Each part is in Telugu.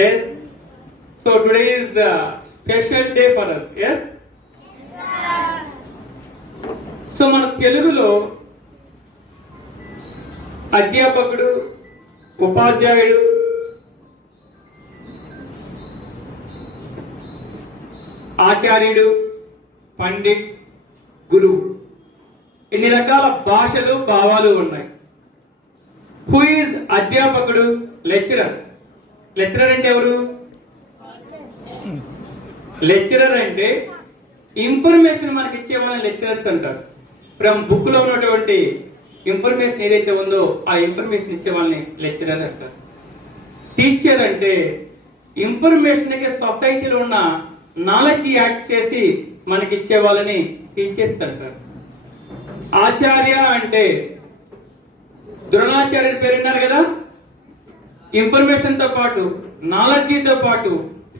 Yes. So today is the special day for us. Yes. So మన తెలుగులో అధ్యాపకుడు, ఉపాధ్యాయుడు, ఆచార్యుడు, పండిట్, గురువు ఇన్ని రకాల భాషలు, భావాలు ఉన్నాయి. హూ ఈజ్ అధ్యాపకుడు? లెక్చరర్. లెక్చరర్ అంటే ఎవరు? లెక్చరర్ అంటే ఇన్ఫర్మేషన్ మనకి ఇచ్చే వాళ్ళని లెక్చరర్స్ అంటారు. ఫ్రమ్ బుక్ లో ఉన్నటువంటి ఇన్ఫర్మేషన్ ఏదైతే ఉందో ఆ ఇన్ఫర్మేషన్ ఇచ్చే వాళ్ళని లెక్చరర్ అంటారు. టీచర్ అంటే ఇన్ఫర్మేషన్ కి సొసైటీలో ఉన్న నాలెడ్జ్ యాడ్ చేసి మనకి ఇచ్చే వాళ్ళని టీచర్స్ అంటారు. ఆచార్య అంటే ద్రోణాచార్యుల పేరు విన్నారు కదా. ఇన్ఫర్మేషన్ తో పాటు, నాలెడ్జ్ తో పాటు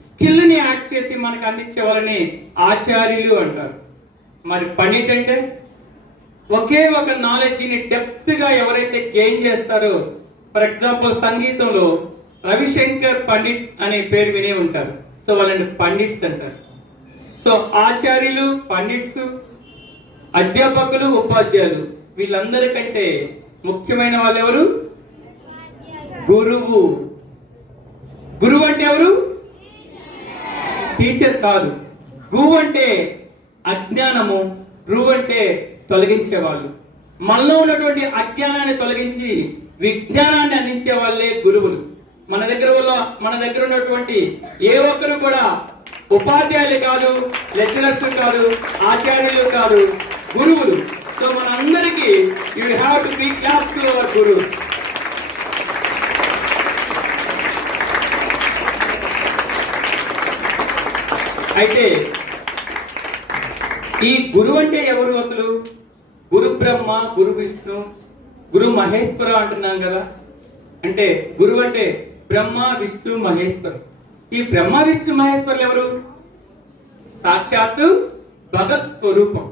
స్కిల్ ని యాడ్ చేసి మనకు అందించే వాళ్ళని ఆచార్యులు అంటారు. మరి పండిట్ అంటే ఒకే ఒక నాలెడ్జ్ ని డెప్త్ గా ఎవరైతే గెయిన్ చేస్తారో, ఫర్ ఎగ్జాంపుల్ సంగీతంలో రవిశంకర్ పండిట్ అనే పేరు వినే ఉంటారు. సో వాళ్ళని పండిట్స్ అంటారు. సో ఆచార్యులు, పండిట్స్, అధ్యాపకులు, ఉపాధ్యాయులు వీళ్ళందరికంటే ముఖ్యమైన వాళ్ళు ఎవరు? గురువు. గురువు అంటే ఎవరు? టీచర్ కాదు. గురువు అంటే అజ్ఞానము, గురువు అంటే తొలగించేవాళ్ళు. మనలో ఉన్నటువంటి అజ్ఞానాన్ని తొలగించి విజ్ఞానాన్ని అందించే వాళ్ళే గురువులు. మన దగ్గర ఉన్నటువంటి ఏ ఒక్కరు కూడా ఉపాధ్యాయులు కాదు, లెక్చరర్స్ కాదు, ఆచార్యులు కాదు, గురువులు. సో మనందరికీ you have to be class to our గురువు. అయితే ఈ గురువు అంటే ఎవరు అసలు? గురు బ్రహ్మ, గురు విష్ణు, గురు మహేశ్వర అంటున్నాం కదా. అంటే గురువు అంటే బ్రహ్మ, విష్ణు, మహేశ్వరు. ఈ బ్రహ్మ, విష్ణు, మహేశ్వరులు ఎవరు? సాక్షాత్తు భగత్ స్వరూపం.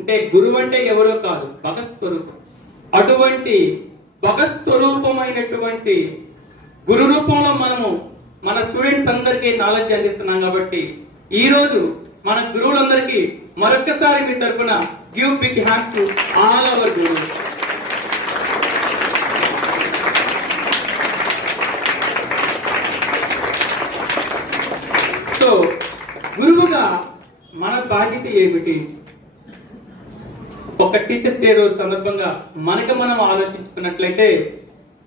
అంటే గురువు అంటే ఎవరో కాదు, భగత్ స్వరూపం. అటువంటి భగత్ స్వరూపమైనటువంటి గురు రూపంలో మనము మన స్టూడెంట్స్ అందరికీ నాలెడ్జ్ అందిస్తున్నాం. కాబట్టి ఈ రోజు మన గురువులందరికీ మరొక్కసారి మీ తరఫున give big hand to all our గురువుస్. సో గురువుగా మన బాధ్యత ఏమిటి? ఒక టీచర్స్ డే రోజు సందర్భంగా మనకు మనం ఆలోచించుకున్నట్లయితే